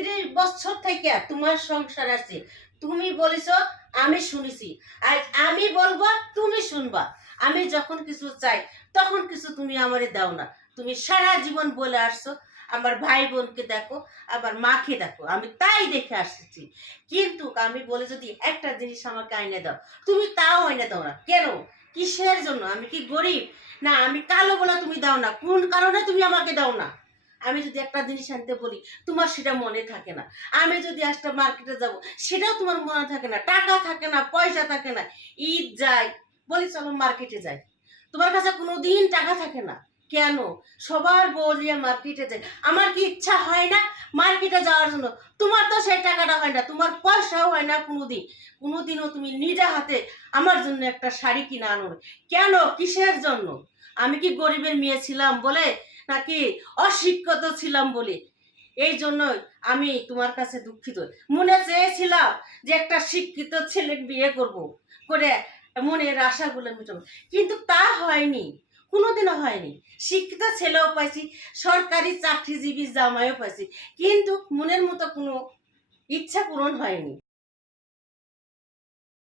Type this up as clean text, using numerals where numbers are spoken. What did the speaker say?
30 বছর থেকে তোমার সংসার আছে, তুমি বলেছো, আমি শুনেছি। আজ আমি বলবো, তুমি শুনবা। আমি যখন কিছু চাই তখন কিছু তুমি আমারে দাও না। তুমি সারা জীবন বলে আসছো আমার ভাই বোনকে দেখো, আমার মাকে দেখো, আমি তাই দেখে আসছি। কিন্তু আমি বলে যদি একটা জিনিস আমাকে আইনে দাও, তুমি তাও আইনে দাও না কেন? কিসের জন্য? আমি কি গরিব? না আমি কালো বলে তুমি দাও না? কোন কারণে তুমি আমাকে দাও না? আমি যদি একটা জিনিস আনতে বলি তোমার সেটা মনে থাকে না। আমি যদি একটা মার্কেটে যাব সেটাও তোমার মনে থাকে না, টাকা থাকে না, পয়সা থাকে না। ঈদ যায়, বলি চলো মার্কেটে যাই, তোমার কাছে কোনোদিন টাকা থাকে না। কেন? সবার বলিয়া মার্কেটে যায়, আমার কি ইচ্ছা হয় না মার্কেটে যাওয়ার জন্য? তোমার তো সেই টাকাটা হয় না, তোমার পয়সাও হয় না কোনোদিন। কোনোদিনও তুমি নিজে হাতে আমার জন্য একটা শাড়ি কিনে আনো। কেন? কিসের জন্য? আমি কি গরিবের মেয়ে ছিলাম বলে, নাকি অশিক্ষিত ছিলাম বলে? এই জন্যই আমি তোমার কাছে দুঃখিত। মনে চেয়েছিলাম যে একটা শিক্ষিত ছেলে বিয়ে করব, করে মনের আশাগুলো মেটাবো, কিন্তু তা হয়নি, কোনোদিনও হয়নি। শিক্ষিত ছেলেও পাইছি, সরকারি চাকরিজীবী জামাইও পাইছি, কিন্তু মনের মতো কোনো ইচ্ছা পূরণ হয়নি।